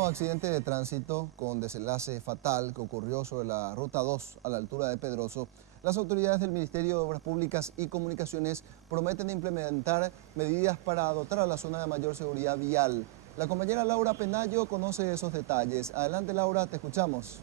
nuevo accidente de tránsito con desenlace fatal que ocurrió sobre la Ruta 2 a la altura de Pedroso, las autoridades del Ministerio de Obras Públicas y Comunicaciones prometen implementar medidas para dotar a la zona de mayor seguridad vial. La compañera Laura Penayo conoce esos detalles. Adelante, Laura, te escuchamos.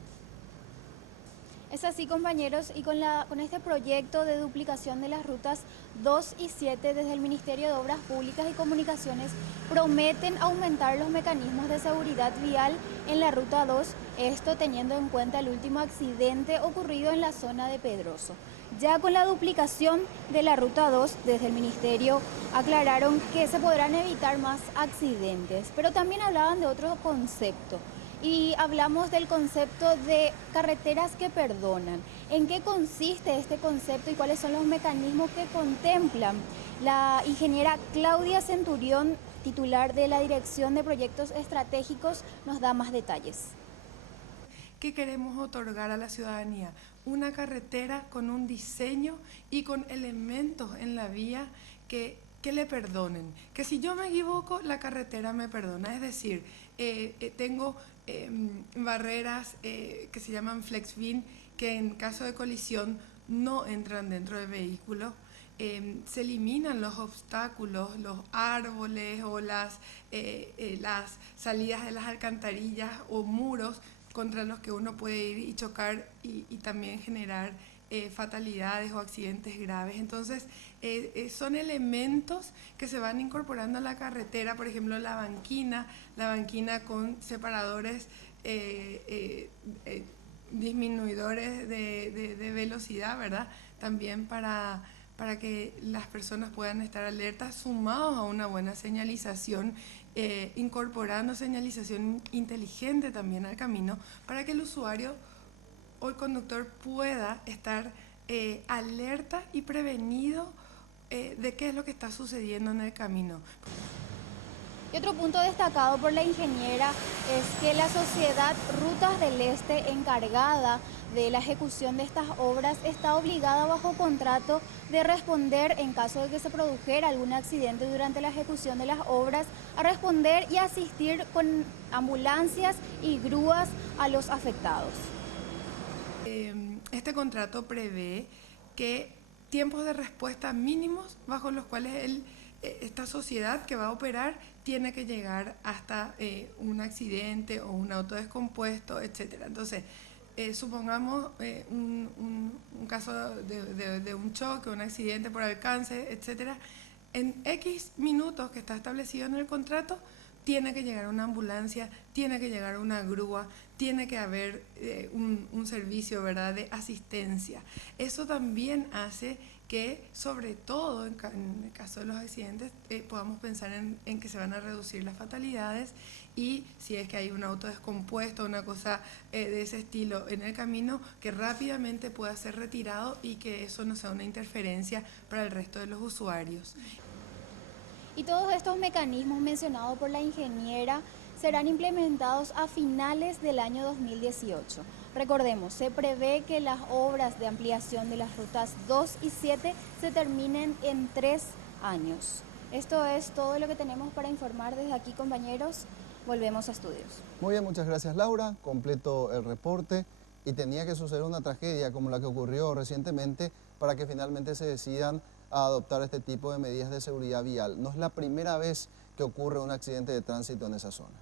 Es así, compañeros, y con este proyecto de duplicación de las rutas 2 y 7 desde el Ministerio de Obras Públicas y Comunicaciones prometen aumentar los mecanismos de seguridad vial en la ruta 2, esto teniendo en cuenta el último accidente ocurrido en la zona de Pedroso. Ya con la duplicación de la ruta 2, desde el Ministerio aclararon que se podrán evitar más accidentes, pero también hablaban de otro concepto. Y hablamos del concepto de carreteras que perdonan. ¿En qué consiste este concepto y cuáles son los mecanismos que contemplan? La ingeniera Claudia Centurión, titular de la Dirección de Proyectos Estratégicos, nos da más detalles. ¿Qué queremos otorgar a la ciudadanía? Una carretera con un diseño y con elementos en la vía que le perdonen. Que si yo me equivoco, la carretera me perdona. Es decir, tengo barreras que se llaman FlexBeam, que en caso de colisión no entran dentro del vehículo. Se eliminan los obstáculos, los árboles o las salidas de las alcantarillas o muros contra los que uno puede ir y chocar y también generar fatalidades o accidentes graves. Entonces, son elementos que se van incorporando a la carretera, por ejemplo, la banquina con separadores, disminuidores de velocidad, ¿verdad? También para que las personas puedan estar alertas, sumados a una buena señalización, incorporando señalización inteligente también al camino, para que el usuario o el conductor pueda estar alerta y prevenido de qué es lo que está sucediendo en el camino. Y otro punto destacado por la ingeniera es que la sociedad Rutas del Este, encargada de la ejecución de estas obras, está obligada bajo contrato de responder en caso de que se produjera algún accidente durante la ejecución de las obras, a responder y asistir con ambulancias y grúas a los afectados. Este contrato prevé que tiempos de respuesta mínimos bajo los cuales esta sociedad que va a operar tiene que llegar hasta un accidente o un auto descompuesto, etc. Entonces, supongamos un caso de un choque, un accidente por alcance, etc. En X minutos que está establecido en el contrato, tiene que llegar una ambulancia, tiene que llegar una grúa, tiene que haber un servicio, ¿verdad?, de asistencia. Eso también hace que, sobre todo en el caso de los accidentes, podamos pensar en que se van a reducir las fatalidades, y si es que hay un auto descompuesto, una cosa de ese estilo en el camino, que rápidamente pueda ser retirado y que eso no sea una interferencia para el resto de los usuarios. Y todos estos mecanismos mencionados por la ingeniera serán implementados a finales del año 2018. Recordemos, se prevé que las obras de ampliación de las rutas 2 y 7 se terminen en 3 años. Esto es todo lo que tenemos para informar desde aquí, compañeros. Volvemos a estudios. Muy bien, muchas gracias, Laura. Completo el reporte. Y tenía que suceder una tragedia como la que ocurrió recientemente para que finalmente se decidan a adoptar este tipo de medidas de seguridad vial. No es la primera vez que ocurre un accidente de tránsito en esa zona.